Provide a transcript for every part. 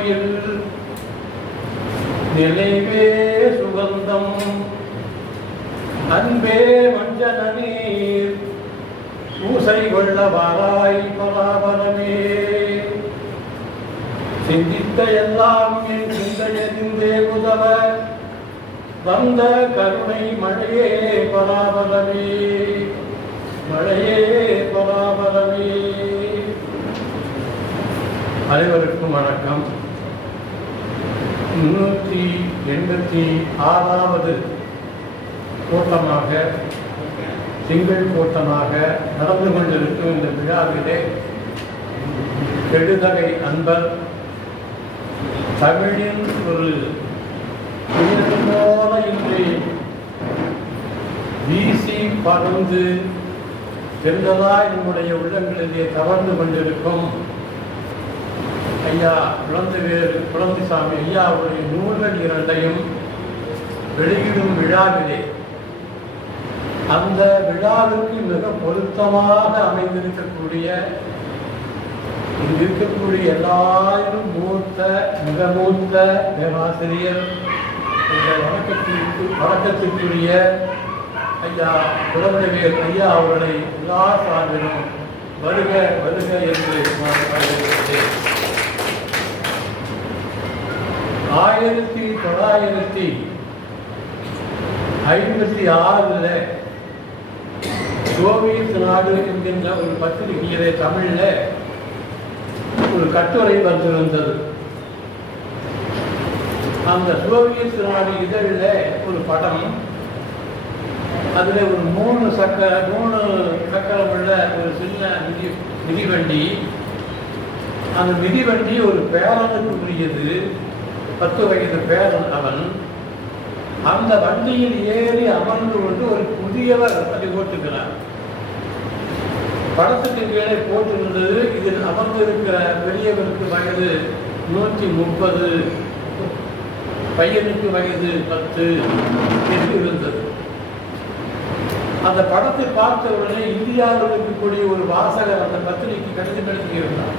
கோயில். நினைவே சுகந்தம். அன்பே மஞ்சன நீர். பூசை கொள்ள வாராய் பராபரமே சிந்தித்த எல்லாம் என் சிந்தையறிந்தே உதவ. வந்த கருணை மழையே பலாபலமே மழையே பலாபலமே அனைவருக்கும் வணக்கம். முன்னூற்றி எண்பத்தி ஆறாவது கூட்டமாக திங்கள் கூட்டமாக நடந்து கொண்டிருக்கும் இந்த விழாவிலே கெடுதலை அன்பர் தமிழின் ஒரு போல இன்றி வீசி பறந்து சென்றதா என்னுடைய உள்ளங்களிலே தவழ்ந்து கொண்டிருக்கும் ஐயா குழந்தைவேறு குழந்தைசாமி ஐயா அவருடைய நூல்கள் இரண்டையும் வெளியிடும் விழாவிலே. அந்த விழாவுக்கு மிக பொருத்தமாக அமைந்திருக்கக்கூடிய இங்கு இருக்கக்கூடிய எல்லாரும் மூத்த மிக மூத்த பேராசிரியர் இந்த வணக்கத்திற்கு வணக்கத்திற்குரிய ஐயா குழந்தைவேல் ஐயா அவர்களை எல்லா சார்பிலும் வருக வருக என்று நான் வரவேற்கிறேன் ஆயிரத்தி தொள்ளாயிரத்தி ஐம்பத்தி ஆறுல சோவியத் நாடு என்கின்ற ஒரு பத்திரிகையிலே தமிழ்ல ஒரு கட்டுரை வந்திருந்தது. அந்த சோவியத் நாடு இதழில் ஒரு படம் அதில் ஒரு மூணு சக்கர மூணு சக்கரம் உள்ள ஒரு சின்ன மிதி மிதிவண்டி. அந்த மிதிவண்டி ஒரு பேரனுக்கு உரியது பத்து வயது பேரன் அவன் அந்த வண்டியில் ஏறி அமர்ந்து கொண்டு ஒரு புதியவர் அதை ஓட்டுகிறார். படத்துக்கு கீழே போட்டிருந்தது இதில் அமர்ந்திருக்கிற பெரியவருக்கு வயது நூற்றி முப்பது பையனுக்கு வயது பத்து என்று இருந்தது. அந்த படத்தை பார்த்த உடனே இந்தியாவில் இருக்கக்கூடிய ஒரு வாசகர் அந்த பத்திரிகை கடிதம் எழுதியிருந்தார்.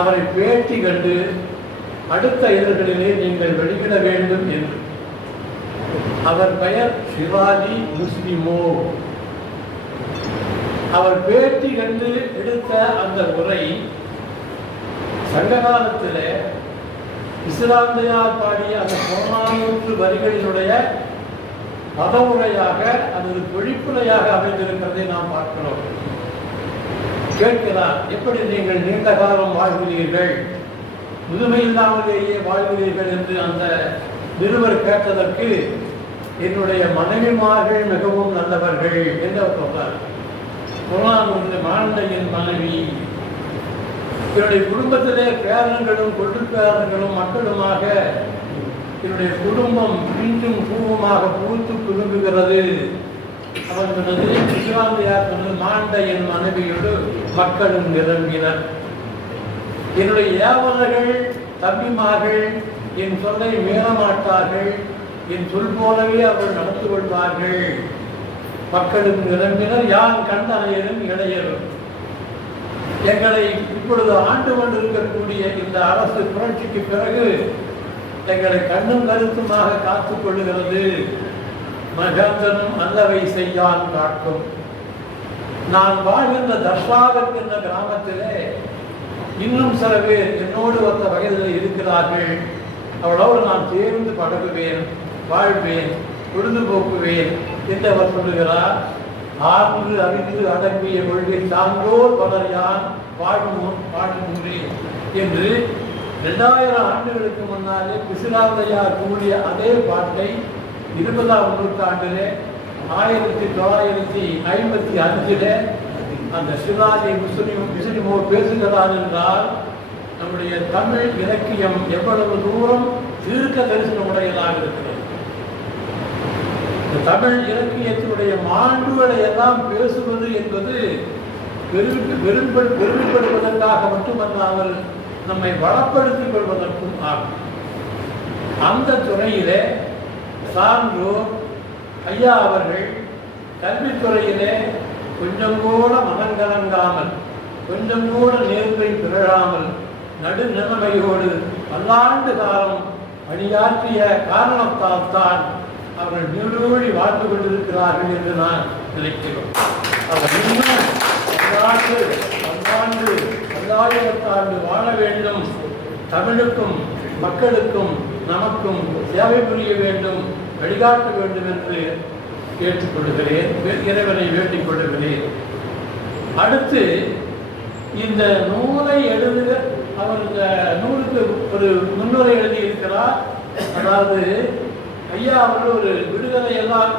அவரை பேட்டி கண்டு அடுத்த இதழ்களிலே நீங்கள் வெளியிட வேண்டும் என்று. அவர் பெயர் சிவாஜி முஸ்லிமோ. அவர் பேட்டி கண்டு எடுத்த அந்த உரை சங்ககாலத்தில் இஸ்லாமியார் பாடிய அந்த புறநானூற்று வரிகளினுடைய மதமுறையாக அல்லது பொழிப்புரையாக அமைந்திருக்கிறதை நாம் பார்க்கிறோம். கேட்கிறார் எப்படி நீங்கள் நீண்ட காலம் வாழ்கிறீர்கள்? முதுமை இல்லாமலேயே வாழ்கிறீர்கள் என்று அந்த நிருபர் கேட்டதற்கு என்னுடைய மனைவிமார்கள் மிகவும் நல்லவர்கள் என்று அவர் சொன்னார். புறநானூற்று மாண்டையின் மனைவி. என்னுடைய குடும்பத்திலே பேரன்களும் கொண்டு பேரன்களும் மக்களுமாக என்னுடைய குடும்பம் மீண்டும் பூவமாக பூத்து குலுங்குகிறது. அவன் சொன்னது விஸ்வாந்தியார் சொன்னது மாண்ட என் மனைவியோடு மக்களும் நிரம்பினர். என்னுடைய ஏவலர்கள் தம்பிமார்கள் என் சொல்லை மீறமாட்டார்கள் என் சொல் போலவே அவர்கள் நடந்து கொள்வார்கள் மக்களும் நிரம்பினர் யான் கண் அணையரும் இடையரும். எங்களை இப்பொழுது ஆண்டு கொண்டிருக்கக்கூடிய இந்த அரசு புரட்சிக்கு பிறகு எங்களை கண்ணும் கருத்துமாக காத்துக் கொள்ளுகிறது. மகந்தனும் அல்லவை செய்யான் காட்டும் நான் வாழ்கின்ற தர்ஷாகத் என்ற கிராமத்திலே இன்னும் சில பேர் என்னோடு ஒத்த வயதில் இருக்கிறார்கள். அவ்வளவு நான் சேர்ந்து பழகுவேன் வாழ்வேன் பொழுதுபோக்குவேன் என்று அவர் சொல்லுகிறார். ஆறு அறிந்து அடங்கிய கொள்கை சான்றோர் பலர் யான் வாழும் வாழுகின்றேன் என்று இரண்டாயிரம் ஆண்டுகளுக்கு முன்னாலே பிசிலாந்தையார் கூடிய அதே பாட்டை இருபதாம் நூற்றாண்டிலே ஆயிரத்தி தொள்ளாயிரத்தி ஐம்பத்தி அஞ்சிலே அந்த சிவாஜி முஸ்லிம் முஸ்லிமோ பேசுகிறார் என்றால் நம்முடைய தமிழ் இலக்கியம் எவ்வளவு தூரம் தீர்க்க தரிசன உடையதாக இருக்கிறது. இந்த தமிழ் இலக்கியத்தினுடைய மாண்புகளை எல்லாம் பேசுவது என்பது பெருமை பெரும்படு பெருமைப்படுவதற்காக மட்டுமல்லாமல் நம்மை வளப்படுத்திக் கொள்வதற்கும் ஆகும். அந்த துறையிலே சான்றோர் ஐயா அவர்கள் கல்வித்துறையிலே கொஞ்சம் கூட மனங்கலங்காமல் கொஞ்சம் கூட நேர்மை பிறழாமல் நடுநிலைமையோடு பல்லாண்டு காலம் பணியாற்றிய காரணத்தால் தான் அவர்கள் நீடூழி வாழ்ந்து கொண்டிருக்கிறார்கள் என்று நான் நினைக்கிறோம். அவர் இன்னும் பல்லாண்டு பல்லாண்டு பல்லாயிரத்தாண்டு வாழ வேண்டும். தமிழுக்கும் மக்களுக்கும் நமக்கும் சேவை புரிய வேண்டும் வழிகாட்ட வேண்டும் என்று கேட்டுக்கொள்கிறேன் இறைவனை வேண்டிக் கொள்ளுகிறேன். அடுத்து இந்த நூலை எழுதுக அவர் இந்த நூலுக்கு ஒரு முன்னுரை எழுதியிருக்கிறார். அதாவது ஐயா அவர்கள் ஒரு விடுதலை எல்லாம்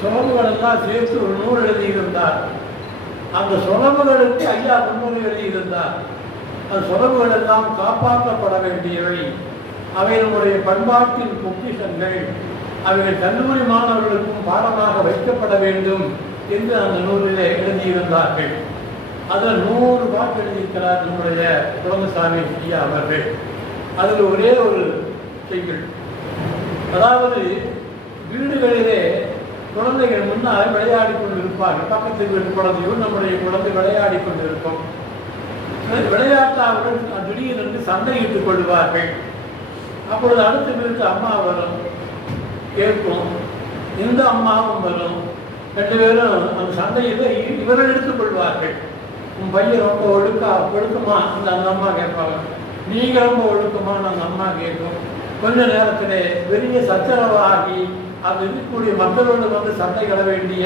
சுரம்புகள் சேர்த்து ஒரு நூல் எழுதியிருந்தார். அந்த சுரம்புகளுக்கு ஐயா முன்னுரை எழுதியிருந்தார். அந்த சுரம்புகள் எல்லாம் காப்பாற்றப்பட வேண்டியவை. அவை நம்முடைய பண்பாட்டின் பொக்கிஷங்கள். அவர்கள் கல்லூரி மாணவர்களுக்கும் பாடமாக வைக்கப்பட வேண்டும் என்று அந்த நூலிலே எழுதியிருந்தார்கள். அதில் நூறு பாட்டு எழுதியிருக்கிறார் நம்முடைய குழந்தைசாமி ஐயா அவர்கள். அதில் ஒரே ஒரு செய்கள் அதாவது வீடுகளிலே குழந்தைகள் முன்னால் விளையாடி கொண்டிருப்பார்கள். பக்கத்து வீட்டு குழந்தையும் நம்முடைய குழந்தை விளையாடி கொண்டிருக்கும். விளையாட்டாவுடன் திடீரென்று சண்டையிட்டுக் கொள்வார்கள். அப்பொழுது அடுத்த வீட்டு அம்மா வரும். கேட்கும் இந்த அம்மாவும் வரும்? ரெண்டு பேரும் அந்த சந்தையில் இவர்கள் எடுத்துக் கொள்வார்கள். உன் பையன் ரொம்ப ஒழுக்கா ஒழுக்கமா? அந்த அந்த அம்மா கேட்பாங்க. நீங்க ரொம்ப ஒழுக்கமான அந்த அம்மா கேட்கும். கொஞ்ச நேரத்தில் பெரிய சச்சரவாகி அது இருக்கக்கூடிய மக்களோடு வந்து சண்டை கட வேண்டிய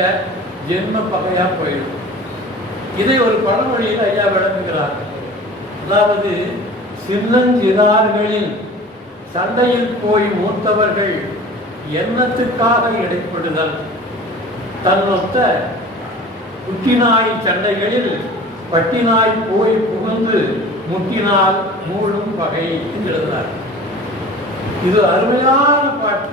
ஜென்ம பகையாக போயிடும். இதை ஒரு பழமொழியில் ஐயா விளங்குகிறார் அதாவது சின்னஞ்சிறார்களின் சண்டையில் போய் மூத்தவர்கள் எண்ணத்துக்காக இடைப்படுதல் தன்னொத்த குட்டினாய் சண்டைகளில் பட்டினாய் போய் புகுந்து முட்டினால் மூழும் பகை என்று எழுதினார் இது அருமையான பாட்டு.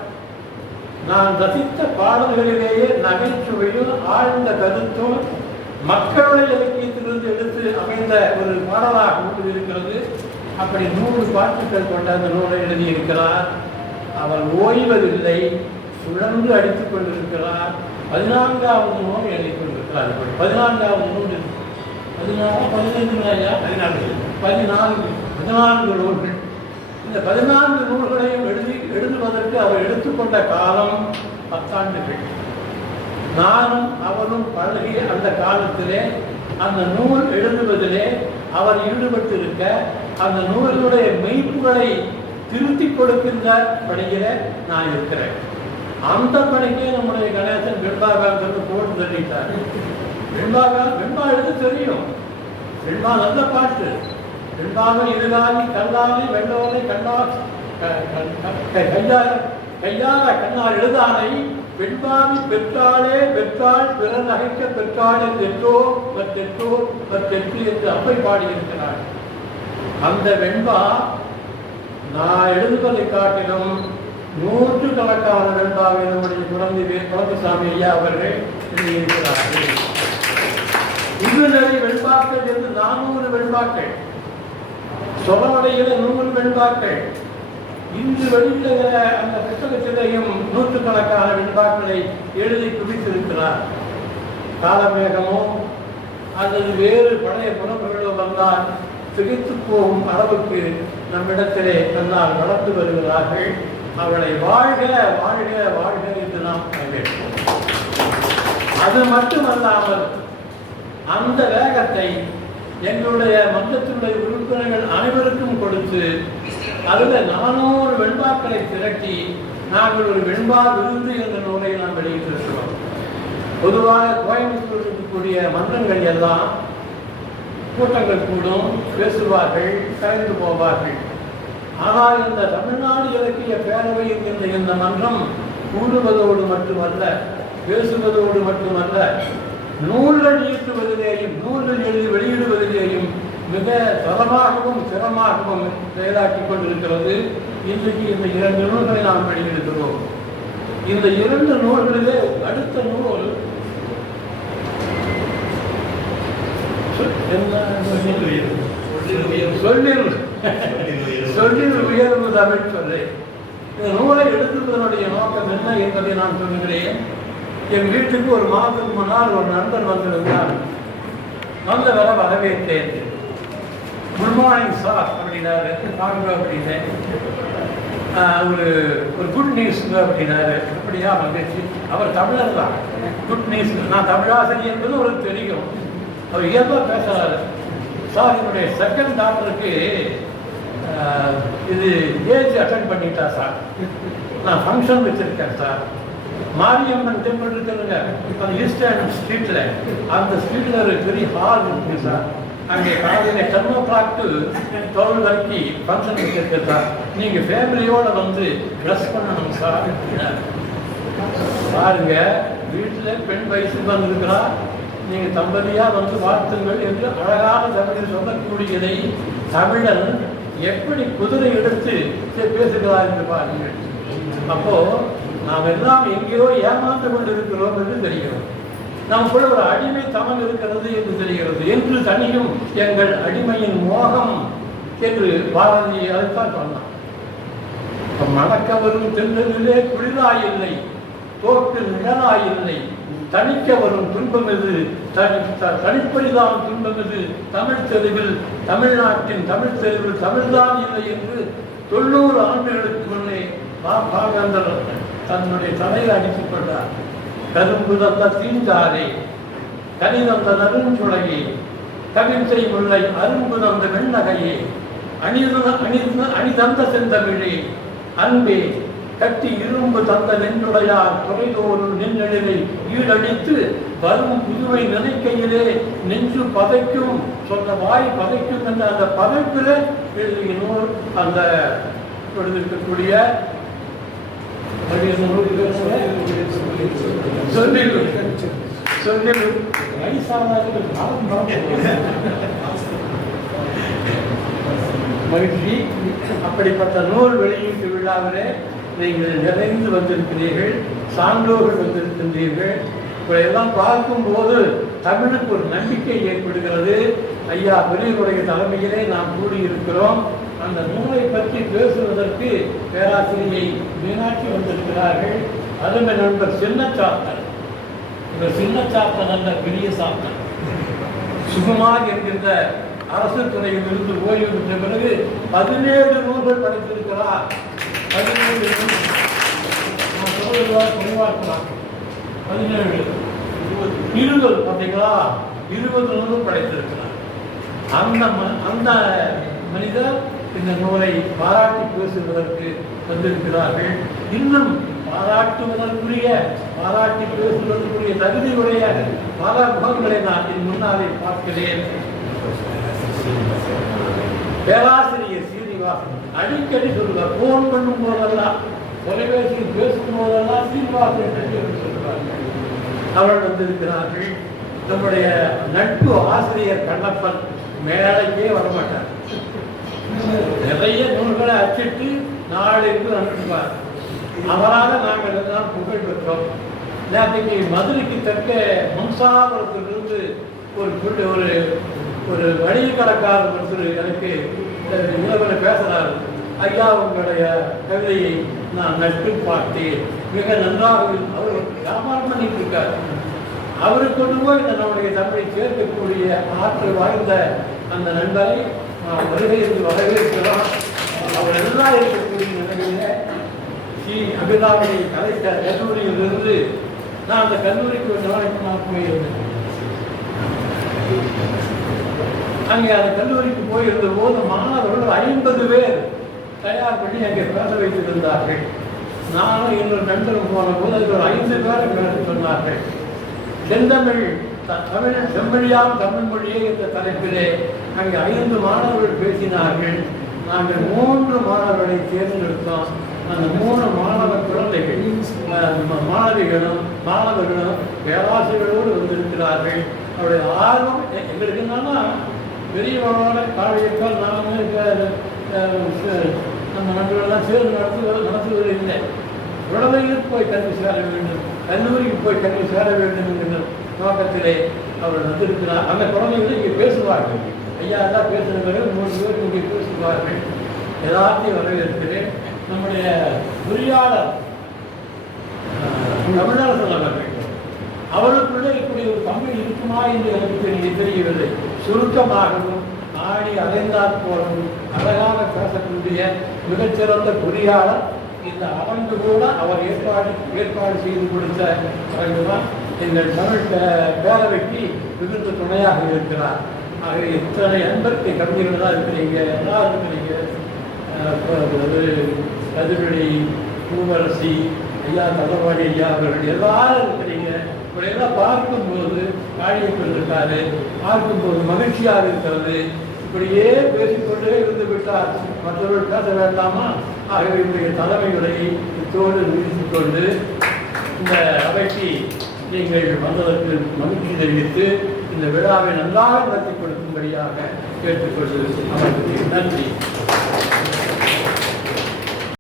நான் ரசித்த பாடல்களிலேயே நகைச்சுவையும் ஆழ்ந்த கருத்தும் மக்களுடைய இலக்கியத்திலிருந்து எடுத்து அமைந்த ஒரு பாடலாக இருக்கிறது. அப்படி நூறு பாட்டுக்கள் கொண்ட அந்த நூலை எழுதியிருக்கிறார். அவர் ஓய்வதில்லை சுழன்று அடித்துக் கொண்டிருக்கிறார். பதினான்காவது நூல் எழுதி கொண்டிருக்கிறார் பதினான்காவது நூல் பதினாறு பதினைந்து பதினான்கு. பதினான்கு. பதினான்கு நூல்கள். இந்த பதினான்கு நூல்களையும் எழுதி எழுதுவதற்கு அவர் எடுத்துக்கொண்ட காலம் பத்தாண்டுகள். நானும் அவரும் பழகிய அந்த காலத்திலே அந்த நூல் எழுதுவதிலே அவர் ஈடுபட்டிருக்க அந்த நூலினுடைய மெய்ப்புகளை திருத்தி கொடுக்கின்ற பணியில நான் இருக்கிறேன். அந்த பணிக்கே நம்முடைய கணேசன் வெண்பாகாங்கிறது போட்டு தள்ளிட்டார். வெண்பாகா வெண்பா எழுத தெரியும். வெண்பா நல்ல பாட்டு. வெண்பாக இருகாலி கல்லாலி வெள்ளோலை கண்ணா கையால கையால கண்ணால் எழுதானை பெண்பாவி பெற்றாளே பெற்றாள் பிற நகைக்க பெற்றாளே தெற்றோ தெற்றோ தெற்று என்று அப்பை பாடியிருக்கிறார். அந்த வெண்பா நான் எழுதுவதை காட்டிலும் நூற்று கணக்கான வெண்பாவை நம்முடைய குழந்தை குழந்தைசாமி ஐயா அவர்கள் எழுதியிருக்கிறார்கள். இதுநெறி வெண்பாக்கள் என்று நானூறு வெண்பாக்கள் சொலவடையில நூறு வெண்பாக்கள் இன்று வெளியிடுகிற அந்த புத்தகத்திலேயும் நூற்றுக்கணக்கான வெண்பாக்களை எழுதி குவித்திருக்கிறார். காலமேகமோ அல்லது வேறு பழைய புலம்புகளோ வந்தால் திகைத்து போகும் அளவுக்கு நம்மிடத்திலே தன்னால் வளர்த்து வருகிறார்கள். அவளை வாழ்க வாழ்க வாழ்க என்று நாம் கேட்போம் அது மட்டுமல்லாமல் அந்த வேகத்தை எங்களுடைய மன்றத்தினுடைய உறுப்பினர்கள் அனைவருக்கும் கொடுத்து அதில் நானூறு வெண்பாக்களை திரட்டி நாங்கள் ஒரு வெண்பா விருந்து என்ற நூலை நாம் வெளியிட்டிருக்கிறோம். பொதுவாக கோயம்புத்தூர் இருக்கக்கூடிய மன்றங்கள் எல்லாம் கூட்டங்கள் கூடும் பேசுவார்கள் கலந்து போவார்கள். ஆனால் இந்த தமிழ்நாடு இலக்கிய பேரவை என்கின்ற இந்த மன்றம் கூடுவதோடு மட்டுமல்ல பேசுவதோடு மட்டுமல்ல நூல்கள் இயற்றுவதிலேயும் நூல்கள் எழுதி வெளியிடுவதிலேயும் மிக தரமாகவும் சிரமாகவும் செயலாக்கிக் கொண்டிருக்கிறது. இன்றைக்கு இந்த இரண்டு நூல்களை நாம் வெளியிடுகிறோம். இந்த இரண்டு நூல்களிலே அடுத்த நூல் என்ன சொல்லில் சொல்லில் உயர்வு தமிழ் சொல்லை. இந்த நூலை எழுதுவதனுடைய நோக்கம் என்ன என்பதை நான் சொல்லுகிறேன். என் வீட்டுக்கு ஒரு மாதத்துக்கு முன்னால் ஒரு நண்பர் வந்திருந்தார். வந்தவரை வரவேற்றேன். குட் மார்னிங் சார் அப்படின்னாரு. வாங்க அப்படின்னேன். ஒரு ஒரு குட் நியூஸ் அப்படின்னாரு. அப்படியா மகிழ்ச்சி. அவர் தமிழர் தான். குட் நியூஸ் நான் தமிழாசிரியர் என்பது அவருக்கு தெரியும். அவர் இயல்பாக பேசுகிறாரு சார் என்னுடைய செகண்ட் டாக்டருக்கு இது ஏஜ் அட்டன் பண்ணிட்டா சார். நான் ஃபங்க்ஷன் வச்சிருக்கேன் சார். மாரியம்மன் டெம்பிள் இருக்குதுங்க. அந்த ஈஸ்டர்ன் ஸ்ட்ரீட்டில் அந்த ஸ்ட்ரீட்டில் ஒரு பெரிய ஹால் இருக்குது சார். அங்கே காலையில் ten o'clock to twelve வரைக்கும் ஃபங்க்ஷன் வச்சிருக்கேன் சார். நீங்கள் ஃபேமிலியோடு வந்து ட்ரெஸ் பண்ணணும் சார். பாருங்க வீட்டில் பெண் வயசு வந்திருக்கிறா. நீங்கள் தம்பதியாக வந்து வாழ்த்துங்கள் என்று அழகான தமிழில் சொல்லக்கூடியதை தமிழன் எப்படி குதிரை எடுத்து பேசுகிறார் என்று பாருங்கள். அப்போ நாம் எல்லாம் எங்கேயோ ஏமாந்து கொண்டிருக்கிறோம் என்று தெரிகிறோம் நமக்குள்ள ஒரு அடிமை தமம் இருக்கிறது என்று தெரிகிறது. என்று தனியும் எங்கள் அடிமையின் மோகம் என்று பாரதி அதைத்தான் சொன்னான் மணக்க வரும் தென்னலிலே குளிராயில்லை தோப்பில் நிழலாயில்லை தணிக்க வரும் துன்பம் எது? தனி தனிப்படிதான் துன்பம் எது? தமிழ் தெருவில் தமிழ்நாட்டின் தமிழ் தெருவில் தமிழ்தான் இல்லை என்று தொண்ணூறு ஆண்டுகளுக்கு முன்னே பா- தன்னுடைய தலையில் அடித்துக் கொண்டார். கரும்பு தந்த தீண்டாரே கனி தந்த நருஞ்சுளையே கவிழ்ச்சை முல்லை அரும்பு தந்த வெண்ணகையே அணிதந்த அணித அணி தந்த செந்தமிழே அன்பே கட்டி இரும்பு தந்த நெஞ்சுடையார் தொலைதோறும் நின்னெழிலை ஈடழித்து வரும் புதுவை நினைக்கையிலே நெஞ்சு பதைக்கும் சொன்ன வாய் பதைக்கும் என்ற அந்த பதைப்பில் எழுதிய நூல் அந்த எழுதியிருக்கக்கூடிய சொல்லிடு சொல்லிடு வயசானவர்கள் மகிழ்ச்சி. அப்படிப்பட்ட நூல் வெளியீட்டு விழாவிலே நீங்கள் நிறைந்து வந்திருக்கிறீர்கள் சான்றோர்கள் வந்திருக்கின்றீர்கள். இவையெல்லாம் பார்க்கும்போது தமிழுக்கு ஒரு நம்பிக்கை ஏற்படுகிறது. ஐயா பெரியவருடைய தலைமையிலே நாம் கூடியிருக்கிறோம். அந்த நூலை பற்றி பேசுவதற்கு பேராசிரியை மீனாட்சி வந்திருக்கிறார்கள். அதுமே நண்பர் சின்னச்சாத்தன் இந்த சின்னச்சாத்தன் அல்ல பெரிய சாத்தன் சுகுமார் என்கின்ற அரசு துறையில் இருந்து ஓய்வு பெற்ற பிறகு பதினேழு நூல்கள் படைத்திருக்கிறார். பதினேழு நூல். நான் சொல்வதா குறைவாக்கலாம் பதினேழு இருபது பார்த்தீங்களா இருபது நூல் படைத்திருக்கிறார் அந்த ம- அந்த மனிதர் இந்த நூலை பாராட்டி பேசுவதற்கு வந்திருக்கிறார்கள் இன்னும் பாராட்டுவதற்குரிய பாராட்டி பேசுவதற்குரிய தகுதியுடைய பல முகங்களை நான் என் முன்னாலே பார்க்கிறேன் பேராசிரியர் சீனிவாசன் அடிக்கடி சொல்லுவார் போன் பண்ணும் போதெல்லாம் தொலைபேசியில் பேசும் போதெல்லாம் சீனிவாசன் என்று அவர்கள் வந்திருக்கிறார்கள். நம்முடைய நட்பு ஆசிரியர் கண்ணப்பன் மேலைக்கே வரமாட்டார். நிறைய நூல்களை அச்சிட்டு நாளுக்கு அனுப்புவார். அவரால் நாங்கள் எல்லாம் புகழ் பெற்றோம். நேற்றுக்கு மதுரைக்கு தெற்க முன்சாபுரத்திலிருந்து ஒரு புள்ளி- ஒரு ஒரு வணிக கடைக்காரர் ஒருத்தர் எனக்கு இளவல் பேசுகிறார் ஐயா உங்களுடைய கவிதையை நான் நட்பில் பார்த்தேன். மிக நன்றாக அவர் வியாபாரம் பண்ணிட்டு இருக்கார். அவருக்கு கொண்டு போய் இந்த நம்முடைய தமிழை சேர்க்கக்கூடிய ஆற்றல் வாய்ந்த அந்த நண்பரை நான் வருகைக்கு வரவேற்கிறோம். அவர் எல்லாம் இருக்கக்கூடிய நிலையில ஸ்ரீ அபிராமி கலைத்த கல்லூரியிலிருந்து நான் அந்த கல்லூரிக்கு ஒரு நாளைக்கு நான் போயிருந்தேன். அங்கே அந்த கல்லூரிக்கு போயிருந்த போது மாணவர்கள் ஐம்பது பேர் தயார் பண்ணி அங்கே பேச வைத்திருந்தார்கள் நானும் இன்னொரு நண்பரும் போன போது அதில் ஒரு ஐந்து பேர் பேச சொன்னார்கள். செந்தமிழ் த- தமிழ் செம்மொழியால் தமிழ் மொழியே என்ற தலைப்பிலே அங்கே ஐந்து மாணவர்கள் பேசினார்கள். நாங்கள் மூன்று மாணவர்களை தேர்ந்தெடுத்தோம். அந்த மூணு மாணவ குழந்தைகள் மாணவிகளும் மாணவர்களும் பேராசிரியர்களோடு வந்திருக்கிறார்கள். அவருடைய ஆர்வம் எங்களுக்கு என்னன்னா பெரியவர்களோட காவியப்பால் நாம நம்ம நண்பர்களெல்லாம் சேர்ந்து நடத்துவது நடத்துவது இல்லை. குழந்தைகளுக்கு போய் கல்வி சேர வேண்டும் கல்லூரிக்கு போய் கல்வி சேர வேண்டும் என்கிற நோக்கத்திலே அவர் வந்திருக்கிறார். அந்த குழந்தைகளும் இங்கே பேசுவார்கள். ஐயா தான் பேசுகிற பிறகு மூன்று பேர் இங்கே பேசுவார்கள். எல்லாத்தையும் வரவேற்கிறேன். நம்முடைய பொறியாளர் அஹ், தமிழரசன் அவர்கள். அவருக்குள்ளே இப்படி ஒரு தமிழ் இருக்குமா என்று எனக்கு தெரியவில்லை. சுருக்கமாகவும் ஆடி அலைந்தாற் போலும் அழகாக பேசக்கூடிய மிகச்சிறந்த பொறியாளர் இந்த அரங்கு கூட அவர் ஏற்பாடு ஏற்பாடு செய்து கொடுத்த அரங்கு தான் இந்த தமிழ் பேரவைக்கு மிகுந்த துணையாக இருக்கிறார். ஆகவே இத்தனை அன்பருக்கு கவிஞர்கள் தான் இருக்கிறீங்க எல்லாரும் இருக்கிறீங்க அது கதிரொலி பூவரசி ஐயா தலவாடி ஐயா அவர்கள் எல்லாரும் இருக்கிறீங்க. இவரையெல்லாம் பார்க்கும்போது காளியப்பன் இருக்காரு. பார்க்கும்போது மகிழ்ச்சியாக இருக்கிறது. இப்படியே பேசிக்கொண்டே இருந்து விட்டார் மற்றவர்கள் பேச வேண்டாமா? ஆகவே இவருடைய தலைமைகளை இத்தோடு நிறுத்திக் கொண்டு இந்த அவைக்கு நீங்கள் வந்ததற்கு மகிழ்ச்சி தெரிவித்து இந்த விழாவை நன்றாக நடத்தி கொடுக்கும்படியாக கேட்டுக்கொண்டு அமர்கிறேன். நன்றி.